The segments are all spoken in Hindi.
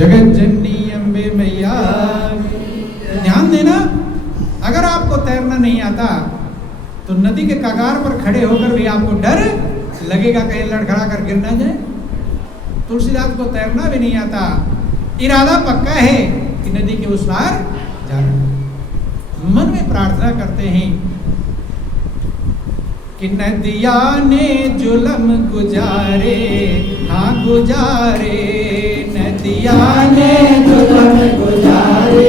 जगत जननी अम्बे मैया। ध्यान देना, अगर आपको तैरना नहीं आता तो नदी के कगार पर खड़े होकर भी आपको डर लगेगा कहीं लड़खड़ा कर गिर ना जाए। तुलसीदास को तैरना भी नहीं आता, इरादा पक्का है कि नदी के उस पार जाना। मन में प्रार्थना करते हैं कि नदिया ने जुलम गुजारे, हाँ गुजारे, नदिया ने जुलम गुजारे,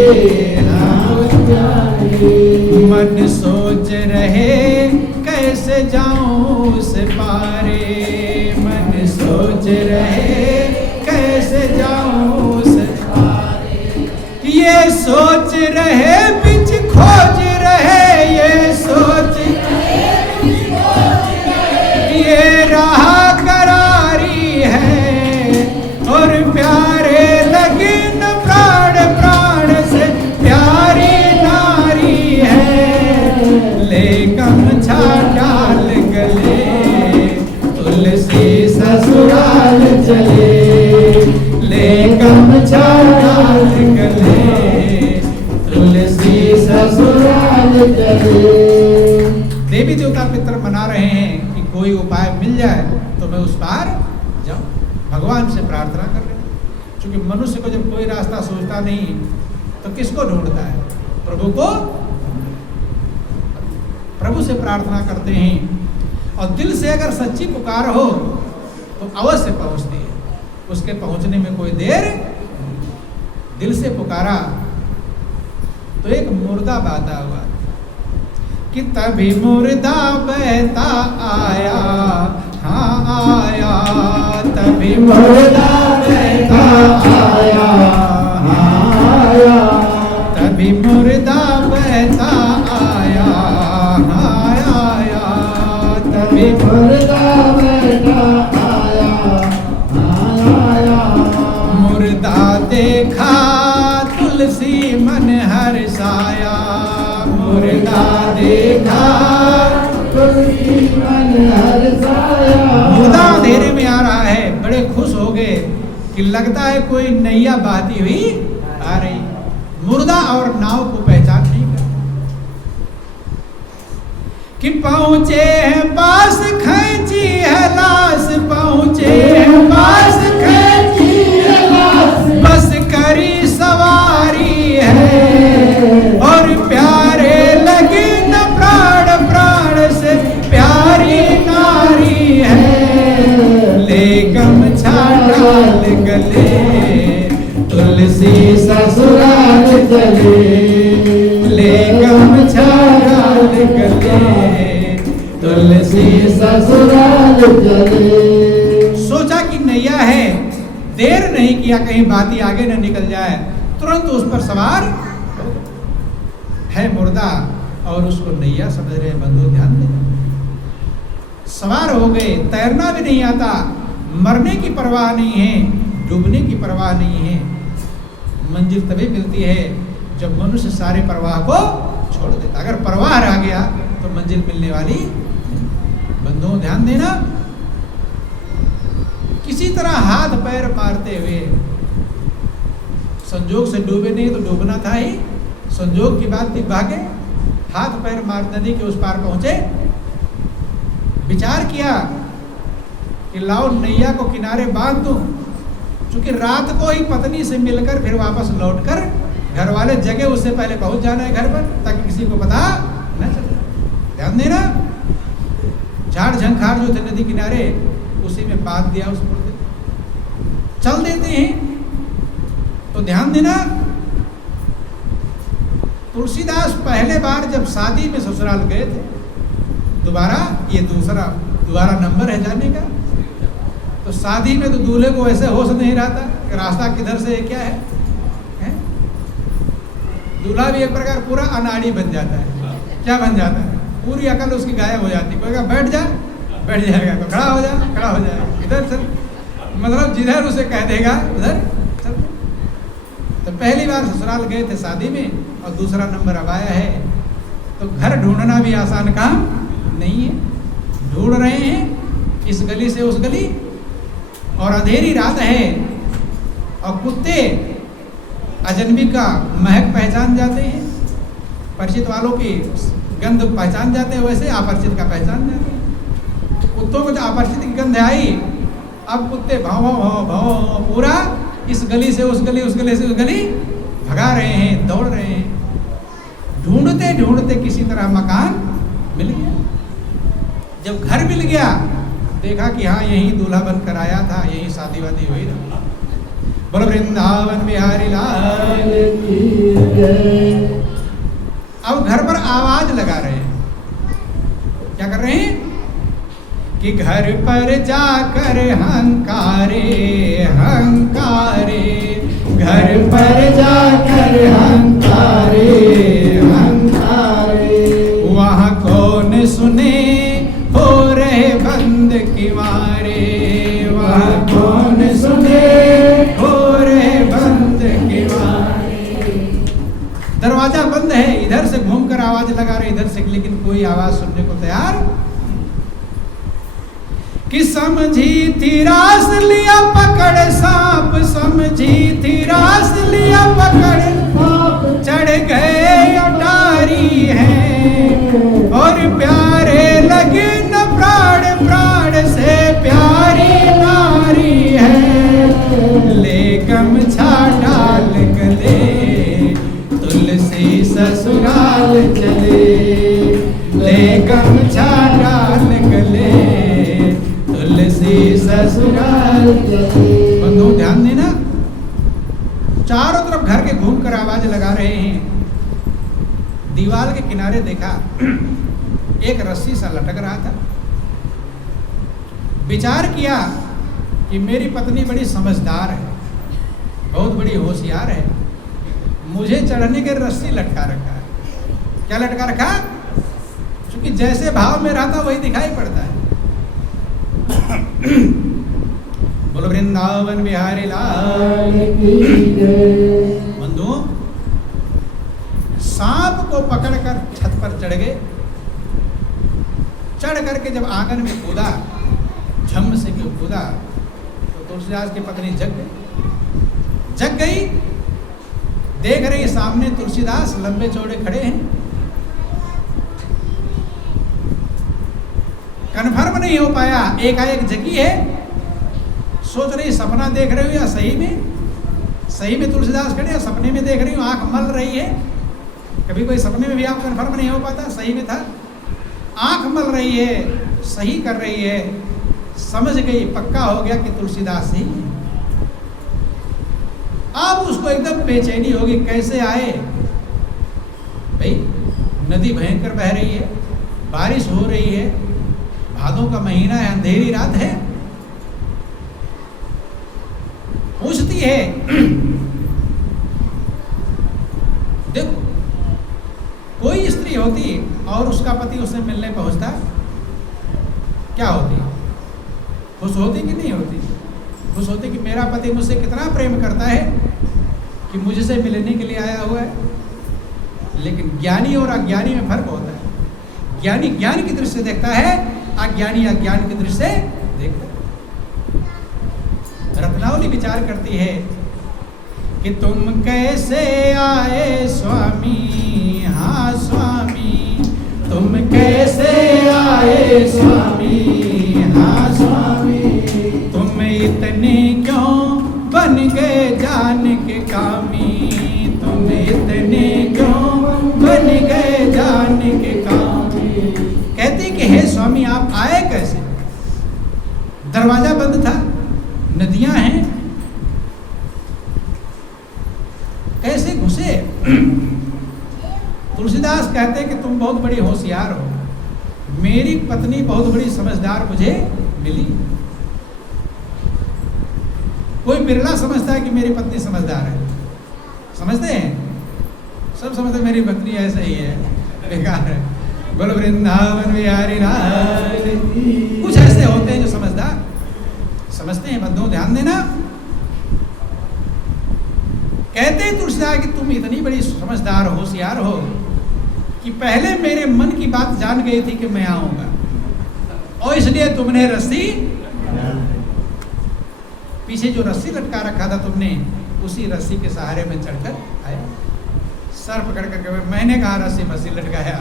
हाँ गुजारे। मन सोच रहे कैसे जाऊं उस पारे, मन सोच रहे कैसे जाऊं उस पारे। ये सोच रहे बिच खोज रहे, ये सोच ये राह करारी है और प्यारे लगे न प्राण प्राण से प्यारी नारी है। ले गमछा डाल गले तुलसी ससुराल चले, ले गमछा डाल गले तुलसी ससुराल चले। देवी देवता पितर मना रहे हैं कि कोई उपाय मिल जाए तो मैं उस पार जाऊं, भगवान से प्रार्थना कर रहे हैं। क्योंकि मनुष्य को जब कोई रास्ता सोचता नहीं तो किसको ढूंढता है? प्रभु को। प्रभु से प्रार्थना करते हैं और दिल से अगर सच्ची पुकार हो तो अवश्य पहुंचती है, उसके पहुंचने में कोई देर। दिल से पुकारा तो एक मुर्दा बहता हुआ कि तभी मुर्दा बहता आया, हाँ आया, तभी मुर्दा बहता आया, हाँ आया, तभी मुर्दा बहता आया, हाँ आया, तभी मुर्दा बहता आया, हाँ आया। मुर्दा देखा तुलसी मन हर्षाया, मुर्दा देखा तुलसी मन हर्षाया। मुर्दा अंधेरे में आ रहा है, बड़े खुश हो गए कि लगता है कोई नैया बहती हुई आ रही। मुर्दा और नाव को पहचान नहीं कर कि पहुंचे हैं पास खैची है लाश, पहुंचे हैं पास खैची है लाश, बस करी सवारी है और प्यारे लगे न प्राण प्राण से प्यारी नारी है। ले गमछा डाल गले तुलसी ससुराल चले, ले गमछा डाल गले तुलसी ससुराल चले। सोचा कि नैया है, देर नहीं किया कहीं बाती आगे न निकल जाए, तुरंत उस पर सवार है मुर्दा और उसको नैया समझ रहे। बंधु ध्यान दें, सवार हो गए, तैरना भी नहीं आता, मरने की परवाह नहीं है, डूबने की परवाह नहीं है। मंजिल तभी मिलती है जब मनुष्य सारे परवाह को छोड़ देता। अगर परवाह रह गया तो मंजिल मिलने वाली। बंधुओं ध्यान देना, किसी तरह हाथ पैर मारते हुए, संजोग से डूबे नहीं तो डूबना था ही, संजोग की बात थी, भागे, हाथ पैर मार नदी के उस पार पहुंचे। विचार किया कि लाओ नैया को किनारे बांध दूं, क्योंकि रात को ही पत्नी से मिलकर फिर वापस लौटकर घर वाले जगह उससे पहले पहुंच जाना है घर पर, ताकि किसी को पता न चले। ध्यान देना, झाड़ झंखार जो थे नदी किनारे उसी में बांध दिया उस मुर्दे, चल देते हैं। तो ध्यान देना, तुलसीदास पहले बार जब शादी में ससुराल गए थे, दोबारा ये दोबारा नंबर है जाने का। तो शादी में तो दूल्हे को ऐसे होश नहीं रहता कि रास्ता किधर से क्या है? दूल्हा भी एक प्रकार पूरा अनाड़ी बन जाता है। क्या बन जाता है? पूरी अकल उसकी गायब हो जाती है। कोई कहा बैठ जा, बैठ जाएगा, तो खड़ा हो जा, खड़ा हो जाएगा, इधर चल, मतलब जिधर उसे कह देगा उधर चल। तो पहली बार ससुराल गए थे शादी में और दूसरा नंबर अब आया है, तो घर ढूंढना भी आसान काम नहीं है। ढूंढ रहे हैं इस गली से उस गली और अंधेरी रात है, और कुत्ते अजनबी का महक पहचान जाते हैं, परिचित वालों की गंध पहचान जाते हैं, वैसे अपरिचित का पहचान जाते हैं। कुत्तों को जो अपरिचित की गंध आई, अब कुत्ते भाव भाव भाव पूरा इस गली से उस गली, उस गली से उस गली भगा रहे हैं, दौड़ रहे हैं। ढूंढते ढूंढते किसी तरह मकान मिल गया। जब घर मिल गया, देखा कि हाँ यही दूल्हा बनकर आया था, यही शादी वादी हुई ना। बोलो वृंदावन बिहारी लाल की जय। अब घर पर आवाज लगा रहे हैं। क्या कर रहे हैं कि घर पर जाकर हंकारे हंकारे, घर पर जाकर हंकारे हंकारे, वहाँ कौन सुने हो रहे बंद किवारे, वहाँ कौन सुने हो रहे बंद किवारे। दरवाजा बंद है, इधर से घूमकर आवाज लगा रहे इधर से, लेकिन कोई आवाज सुनने को तैयार। कि समझी थी रास लिया पकड़ सांप, समझी थी रास लिया पकड़, चढ़ गए अटारी है और प्यारे लगे न प्राण, प्राण से प्यारी नारी है। ले गमछा डाल गले तुलसी ससुराल चले, ले गमछा डाल गले तुलसी ससुराल चले। बंधु ध्यान देना, चारों तरफ घर के घूमकर आवाज लगा रहे हैं। दीवार के किनारे देखा एक रस्सी सा लटक रहा था। विचार किया कि मेरी पत्नी बड़ी समझदार है, बहुत बड़ी होशियार है, मुझे चढ़ने के रस्सी लटका रखा है। क्या लटका रखा? क्योंकि जैसे भाव में रहता वही दिखाई पड़ता है। बोलो वृंदावन बिहारी लाल की जय। बंधु, सांप को पकड़कर छत पर चढ़ गए। चढ़ करके जब आंगन में कूदा, झम से क्यों कूदा, तो तुलसीदास की पत्नी जग गई। जग गई, देख रही सामने तुलसीदास लंबे चौड़े खड़े हैं। कन्फर्म नहीं हो पाया, एकाएक जगी है, सोच रही सपना देख रही हूँ या सही में तुलसीदास खड़े, या सपने में देख रही हूँ, आंख मल रही है। कभी कोई सपने में भी आप कन्फर्म नहीं हो पाता, सही में था, आंख मल रही है, सही कर रही है, समझ गई, पक्का हो गया कि तुलसीदास ही। अब उसको एकदम बेचैनी होगी, कैसे आए भाई, नदी भयंकर बह रही है, बारिश हो रही है, भादों का महीना है, अंधेरी रात है। पूछती है, देखो कोई स्त्री होती और उसका पति उससे मिलने पहुंचता, क्या होती? खुश होती कि नहीं होती? खुश होती कि मेरा पति मुझसे कितना प्रेम करता है कि मुझसे मिलने के लिए आया हुआ है। लेकिन ज्ञानी और अज्ञानी में फर्क होता है। ज्ञानी ज्ञान की दृष्टि से देखता है, अज्ञानी अज्ञान की दृष्टि से देखता है। रत्नावली विचार करती है कि तुम कैसे आए स्वामी, हाँ स्वामी, तुम कैसे आए स्वामी, हाँ स्वामी, तुम इतने क्यों बन गए जान के कामी, तुम इतने क्यों बन गए जान के कामी। कहती कि हे स्वामी आप आए कैसे? दरवाजा बंद था, नदियां हैं, कैसे घुसे? तुलसीदास कहते कि तुम बहुत बड़ी होशियार हो, मेरी पत्नी बहुत बड़ी समझदार मुझे मिली। कोई बिरला समझता है कि मेरी पत्नी समझदार है, समझते हैं? सब समझते मेरी पत्नी ऐसे ही है, बेकार है। बोलो वृंदावन बिहारी लाल की। कुछ ऐसे होते हैं जो समझदार समझते हैं। बंधुओं ध्यान देना, कहते हैं तुलसीदास कि तुम इतनी बड़ी समझदार होशियार हो कि पहले मेरे मन की बात जान गई थी कि मैं आऊंगा, और इसलिए तुमने रस्सी पीछे जो रस्सी लटका रखा था तुमने, उसी रस्सी के सहारे में चढ़कर आया। सर पकड़ करके मैंने कहा रस्सी फस्सी लटकाया,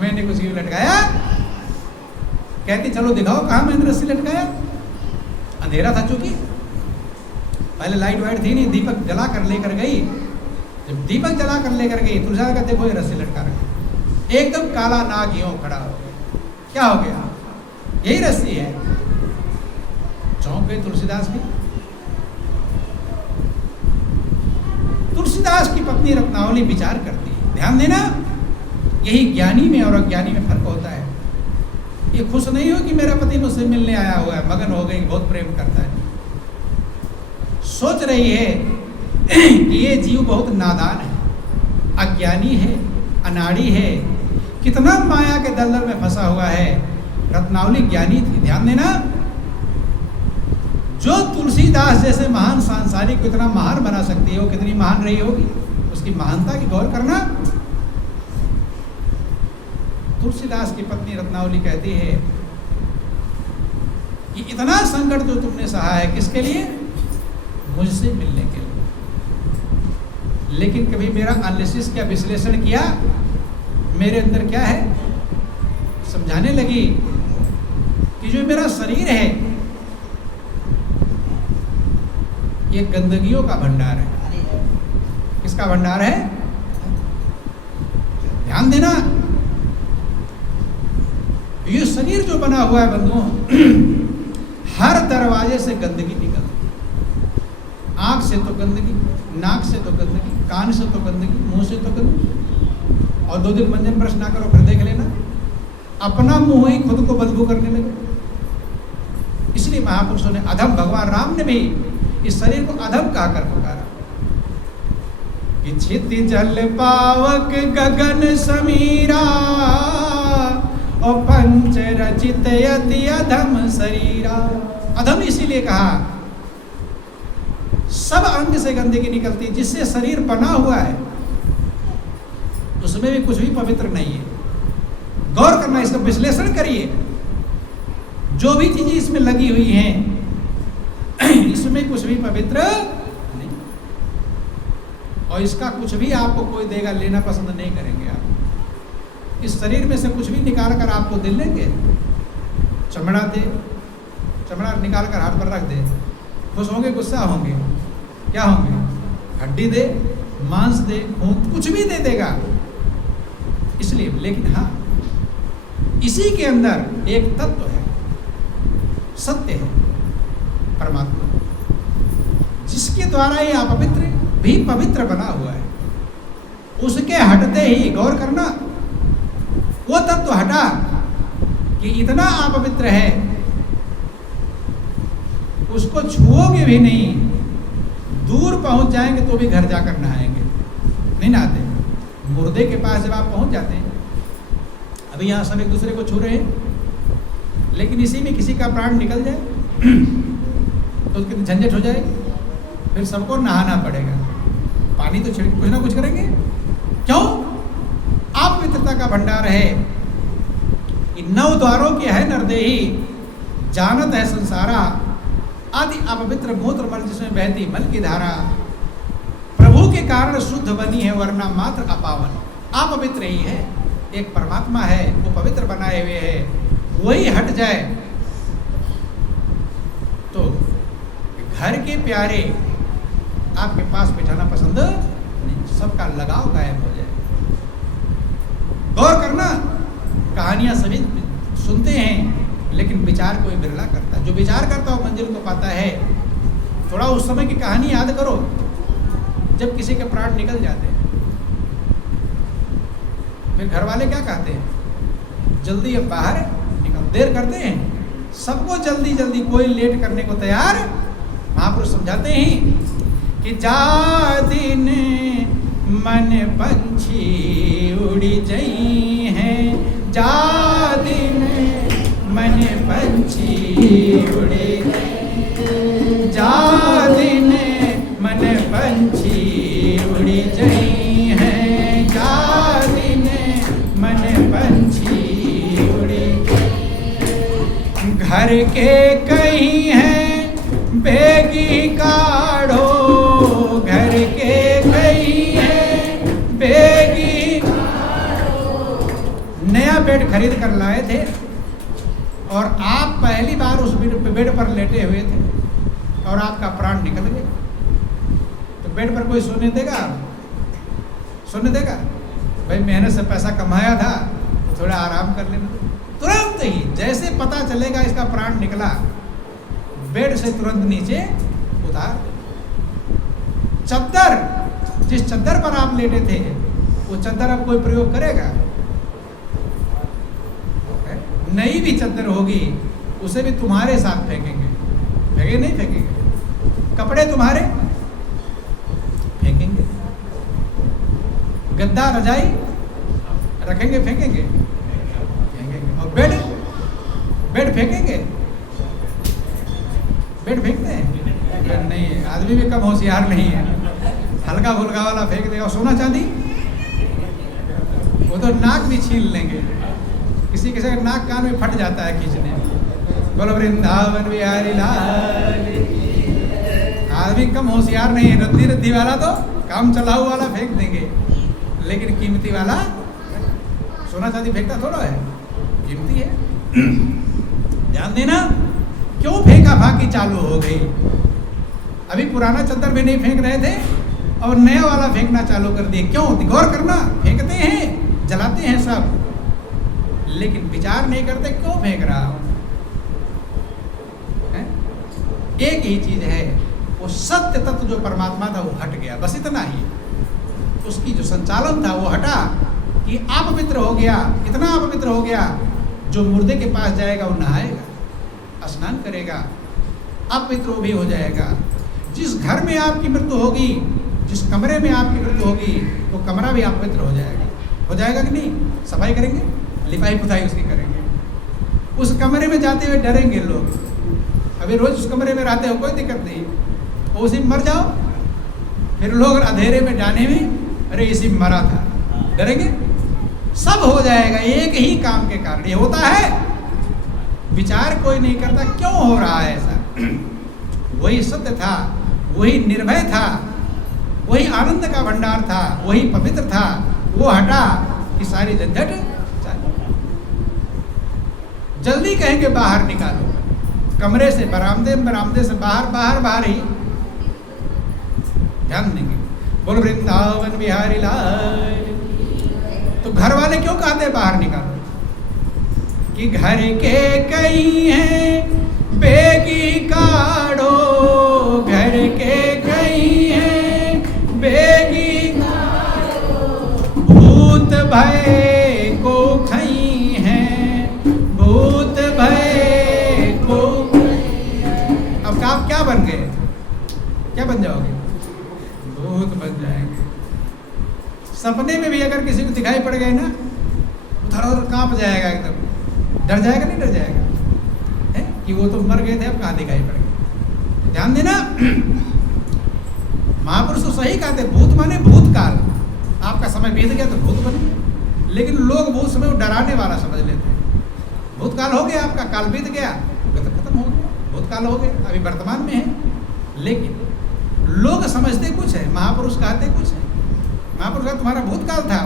मैंने कुछ नहीं लटकाया। कहती चलो दिखाओ कहाँ मैंने रस्सी लटकाया। अंधेरा था चूंकि, पहले लाइट वाइट थी नहीं, दीपक जला कर लेकर गई। जब दीपक जला कर लेकर गई, तुलसीदास का देखो ये रस्सी लटका रखी। एकदम काला नाग यूं खड़ा हो गया। क्या हो गया? यही रस्सी है। चौंक गई तुलसीदास भी। तुलसीदास की पत्नी रत्नावली विचार करती है। ध्यान देना, यही ज्ञानी में और अज्ञानी में फर्क होता है। ये खुश नहीं हो कि मेरा पति मुझसे मिलने आया हुआ है, मगन हो गई, बहुत प्रेम करता है। सोच रही है कि ये जीव बहुत नादान है, अज्ञानी है, अनाड़ी है, कितना माया के दलदल में फंसा हुआ है। रत्नावली ज्ञानी थी। ध्यान देना, जो तुलसीदास जैसे महान सांसारिक को इतना महान बना सकती है, वो कितनी महान रही होगी, उसकी महानता की गौर करना। तुलसीदास की पत्नी रत्नावली कहती है कि इतना संकट जो तुमने सहा है, किसके लिए? मुझसे मिलने के लिए। लेकिन कभी मेरा एनालिसिस क्या, विश्लेषण किया, मेरे अंदर क्या है? समझाने लगी कि जो मेरा शरीर है ये गंदगियों का भंडार है। किसका भंडार है? ध्यान देना, ये शरीर जो बना हुआ है बंधुओं, हर दरवाजे से गंदगी निकलती। आंख से तो गंदगी, नाक से तो गंदगी, कान से तो गंदगी, मुंह से तो गंदगी। और 2 दिन मंजन ब्रश ना करो, फिर देख लेना अपना मुंह ही खुद को बदबू करने लगे। इसलिए महापुरुषों ने, अधम, भगवान राम ने भी इस शरीर को अधम कहकर पुकारा कि छिति जल पावक गगन समीरा और पंच रचित यति अधम शरीरा। अधम इसीलिए कहा, सब अंग से गंदगी निकलती, जिससे शरीर बना हुआ है उसमें भी कुछ भी पवित्र नहीं है। गौर करना, इसका विश्लेषण करिए। जो भी चीजें इसमें लगी हुई हैं, इसमें कुछ भी पवित्र नहीं, और इसका कुछ भी आपको कोई देगा, लेना पसंद नहीं करेंगे आप। इस शरीर में से कुछ भी निकाल कर आपको दे लेंगे। चमड़ा दे, चमड़ा निकाल कर हाथ पर रख दे, खुश होंगे, गुस्सा होंगे, क्या होंगे? हड्डी दे, मांस दे, खून, कुछ भी दे देगा। इसलिए, लेकिन हाँ, इसी के अंदर एक तत्व है, सत्य है, परमात्मा, जिसके द्वारा ये अपवित्र भी पवित्र बना हुआ है। उसके हटते ही, गौर करना, वो तत्व हटा कि इतना अपवित्र है, उसको छुओगे भी नहीं, दूर पहुंच जाएंगे तो भी घर जाकर नहाएंगे, नहीं नहाते। मुर्दे के पास जब आप पहुंच जाते हैं, अभी यहाँ सब एक दूसरे को छू रहे हैं, लेकिन इसी में किसी का प्राण निकल जाए तो उसकी झंझट हो जाएगी, फिर सबको नहाना पड़ेगा, पानी तो छिड़क, कुछ ना कुछ करेंगे। क्यों? अपवित्रता का भंडार है। 9 द्वारों की है नरदेही, जानत है संसारा, आदि अपवित्र मूत्र मल जिसमें बहती मल की धारा। प्रभु के कारण शुद्ध बनी है, वरना मात्र अपावन। अपवित्र ही है, एक परमात्मा है, वो पवित्र बनाए हुए है, वही हट जाए तो घर के प्यारे आपके पास बिठाना पसंद नहीं, सबका लगाव गायब हो जाए। गौर करना, कहानियां सभी सुनते हैं, लेकिन विचार कोई बिरला करता है। जो विचार करता हो मंजिल को पाता है। थोड़ा उस समय की कहानी याद करो जब किसी के प्राण निकल जाते हैं, फिर घर वाले क्या कहते हैं? जल्दी अब बाहर निकल, देर करते हैं, सबको जल्दी जल्दी, कोई लेट करने को तैयार। महापुरुष समझाते हैं कि जा दिन मन पंछी उड़ी जई हैं, जा दिन मन पंछी उड़े, जा दिन मन पंछी उड़ी जई हैं, जा दिन मन पंछी उड़ी। घर के कहीं हैं बेगी बेड खरीद कर लाए थे और आप पहली बार उस बेड पर लेटे हुए थे और आपका प्राण निकल गया, तो बेड पर कोई सोने देगा? सोने देगा? भाई मेहनत से पैसा कमाया था तो थोड़ा आराम कर लेना। तुरंत ही जैसे पता चलेगा इसका प्राण निकला, बेड से तुरंत नीचे उतार। चद्दर, जिस चद्दर पर आप लेटे थे वो चद्दर अब कोई प्रयोग करेगा? नई भी चद्दर होगी उसे भी तुम्हारे साथ फेंकेंगे, फेंके नहीं फेंकेंगे? कपड़े तुम्हारे फेंकेंगे, गद्दा रजाई रखेंगे फेंकेंगे, फेंकेंगे। और बेड, बेड फेंकेंगे? बेड फेंकते हैं? नहीं, आदमी भी कम होशियार नहीं है, हल्का फुल्का वाला फेंक देगा। सोना चांदी वो तो नाक भी छीन लेंगे, किसी किसी का नाक कान में फट जाता है खींचने। बोलो वृंदावन बिहारी लाल। आदमी कम होशियार नहीं है, रद्दी रद्दी वाला तो काम चलाऊ वाला फेंक देंगे, लेकिन कीमती वाला सोना चांदी फेंकता थोड़ा है, कीमती है। ध्यान देना, क्यों फेंका फाकी चालू हो गई? अभी पुराना चद्दर भी नहीं फेंक रहे थे और नया वाला फेंकना चालू कर दिए। क्यों? गौर करना, फेंकते हैं, जलाते हैं सब, लेकिन विचार नहीं करते क्यों फेंक रहा हूं। एक ही चीज है, वो सत्य तत्व जो परमात्मा था वो हट गया, बस इतना ही। उसकी जो संचालन था वो हटा कि अपवित्र हो गया, इतना अपवित्र हो गया, जो मुर्दे के पास जाएगा वो नहाएगा, स्नान करेगा, अपवित्र वो भी हो जाएगा। जिस घर में आपकी मृत्यु होगी, जिस कमरे में आपकी मृत्यु होगी, वो कमरा भी अपवित्र हो जाएगा। हो जाएगा कि नहीं? सफाई करेंगे, लिपाई पुताई उसकी करेंगे। उस कमरे में जाते हुए डरेंगे लोग। अभी रोज उस कमरे में रहते हो, कोई दिक्कत नहीं, उसी में मर जाओ, फिर लोग अंधेरे में जाने में, अरे इसी में मरा था, डरेंगे? सब हो जाएगा एक ही काम के कारण। ये होता है, विचार कोई नहीं करता क्यों हो रहा है ऐसा। वही सत्य था, वही निर्भय था, वही आनंद का भंडार था, वही पवित्र था, वो हटा कि सारी झंझट जल्दी कहेंगे बाहर निकालो, कमरे से बरामदे, बरामदे से बाहर, बाहर बाहर ही ध्यान देंगे। बोल वृंदावन बिहारी लाल। तो घर वाले क्यों कहते बाहर निकालो? कि घर के कई हैं बेगी काढ़ो, घर के कई हैं बेगी काढ़ो, भूत भय को खई हैं, भूत भय को। अब आप क्या बन गए? क्या बन जाओगे? भूत बन जाएंगे। सपने में भी अगर किसी को दिखाई पड़ गए ना, उधर उधर कांप जाएगा, एकदम डर जाएगा। नहीं डर जाएगा है कि वो तो मर गए थे, अब कहाँ दिखाई पड़ गए? ध्यान देना, महापुरुष तो सही कहते, भूत माने भूतकाल। आपका समय बीत गया तो भूत बन गया, लेकिन लोग भूत समय को डराने वाला समझ लेते हैं। भूतकाल हो गया, आपका काल बीत गया तो खत्म हो गया, भूतकाल हो गया, अभी वर्तमान में है। लेकिन लोग समझते कुछ है, महापुरुष कहते कुछ है। महापुरुष का तुम्हारा भूतकाल था,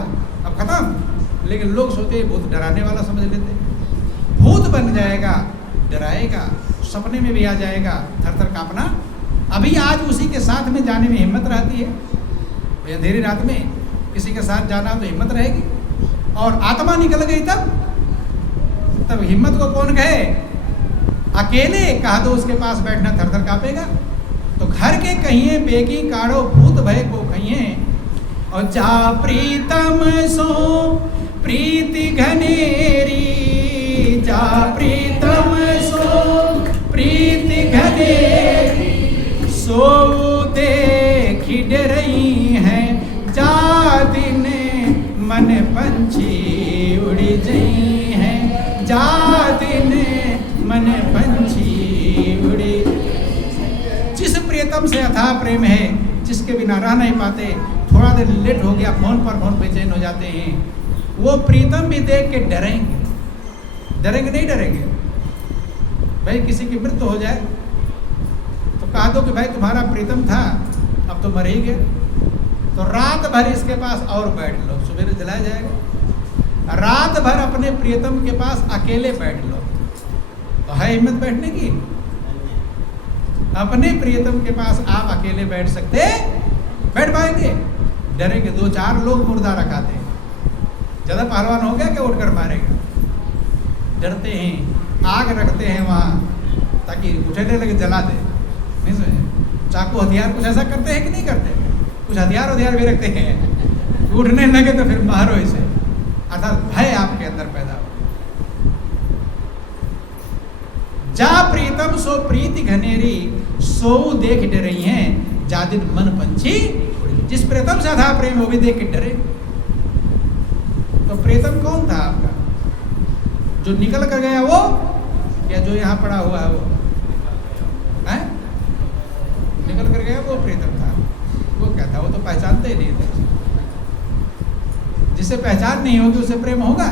अब खत्म, लेकिन लोग सोचते भूत डराने वाला समझ लेते। भूत बन जाएगा, डराएगा, सपने में भी आ जाएगा, थर थर कांपना। अभी आज उसी के साथ में जाने में हिम्मत रहती है। अंधेरी रात में किसी के साथ जाना तो हिम्मत रहेगी, और आत्मा निकल गई तब हिम्मत को कौन कहे? अकेले कहा तो उसके पास बैठना थर थर कांपेगा। तो घर के कहिए बेगी काढ़ो, भूत भय को कहिए, और जा प्रीतम सो प्रीति घनेरी, जा प्रीतम सो प्रीति घनेरी, सो देखी डरई है, जा दिन मन पंछी उड़ी जई है, जा दिन मन पंछी उड़ी। जिस प्रियतम से अथाह प्रेम है, जिसके बिना रह नहीं पाते, थोड़ा देर लेट हो गया फोन पर, फोन बेचैन हो जाते हैं, वो प्रीतम भी देख के डरेंगे। डरेंगे नहीं डरेंगे? भाई किसी की मृत्यु हो जाए तो कह दो कि भाई तुम्हारा प्रीतम था, अब तो मर ही गया, तो रात भर इसके पास और बैठ लो, सवेरे जलाया जाएगा। रात भर अपने प्रियतम के पास अकेले बैठ लो, तो है हिम्मत बैठने की? अपने प्रियतम के पास आप अकेले बैठ सकते? बैठ पाएंगे? डरेंगे। 2-4 लोग मुर्दा रखाते हैं, ज्यादा पहलवान हो गया क्या उठ कर मारेगा? डरते हैं, आग रखते हैं वहां ताकि उठने लगे जला दे। नहीं समझे? चाकू हथियार कुछ ऐसा करते हैं कि नहीं करते? कुछ हथियार भी रखते हैं, उठने लगे तो फिर मारो इसे। अर्थात भय आपके अंदर पैदा हो। जा प्रीतम सो प्रीति घनेरी, सो देख डरई हैं जादिन मन पंछी। जिस प्रीतम से था प्रेम वो भी देख के डरे। तो प्रीतम कौन था आपका? जो निकल कर गया वो, या जो यहाँ पड़ा हुआ है वो? है? निकल कर गया वो प्रीतम था। वो क्या था? वो तो पहचानते ही नहीं थे। जिसे पहचान नहीं होगी उसे प्रेम होगा?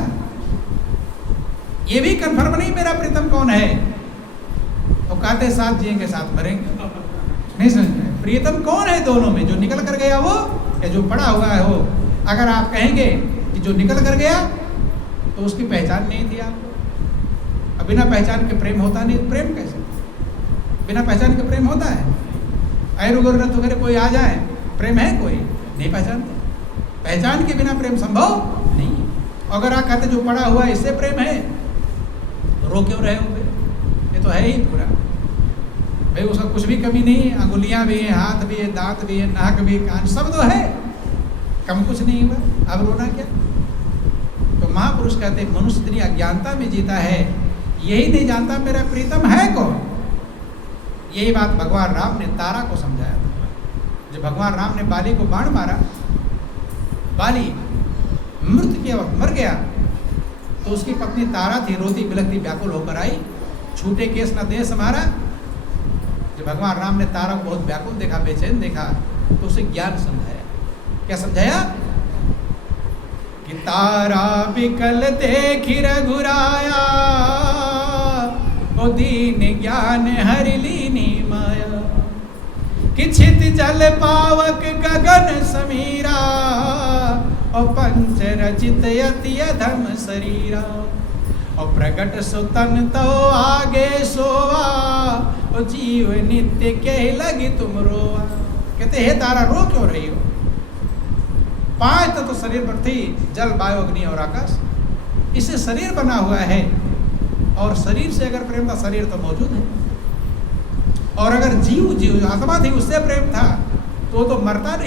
ये भी कंफर्म नहीं मेरा प्रीतम कौन है। तो कहते साथ जिएंगे साथ मरेंगे। नहीं समझ में? प्रीतम कौन है दोनों में? जो निकल कर गया वो, या जो पड़ा हुआ है वो? अगर आप कहेंगे कि जो निकल कर गया तो उसकी पहचान नहीं थी आपको। अब बिना पहचान के प्रेम होता नहीं, प्रेम कैसे? बिना पहचान के प्रेम होता है? ऐरू गुरु तो कोई आ जाए, प्रेम है कोई? नहीं पहचानते। पहचान के बिना प्रेम संभव नहीं। अगर आप कहते जो पड़ा हुआ है इससे प्रेम है, तो रो क्यों रहे हो? ये तो है ही पूरा भाई, उसका कुछ भी कमी नहीं। अंगुलियां भी हैं, हाथ भी है, दांत भी है, नाक भी, कान सब तो है, कम कुछ नहीं हुआ। अब रोना क्या? तो महापुरुष कहते हैं मनुष्य इतनी अज्ञानता में जीता है, यही नहीं जानता मेरा प्रीतम है कौन। यही बात भगवान राम ने तारा को समझाया था। जब भगवान राम ने बाली को बाण मारा, बाली मृत्यु के वक्त मर गया, तो उसकी पत्नी तारा थी, रोती बिलखती व्याकुल होकर आई, छूटे केस न देश हमारा। जब भगवान राम ने तारा को बहुत व्याकुल देखा, बेचैन देखा, तो उसे ज्ञान समझाया। क्या समझाया? कि तारा बिकल देखी रघुराया, ओ दीन ज्ञान हरि लीनी माया। कि छित जल पावक गगन समीरा, और पंच रचित यति अधम शरीरा। और प्रगट सुतन तो आगे सोवा, और जीव नित्य के लगी तुम रोवा। कहते हे तारा रो क्यों रही हो? 5 तत्व शरीर पर थी, जल वायु अग्नि और आकाश। इससे शरीर बना हुआ है, और शरीर से अगर प्रेम था, शरीर तो मौजूद है। और अगर जीव आत्मा थी उससे प्रेम था, तो मरता नहीं।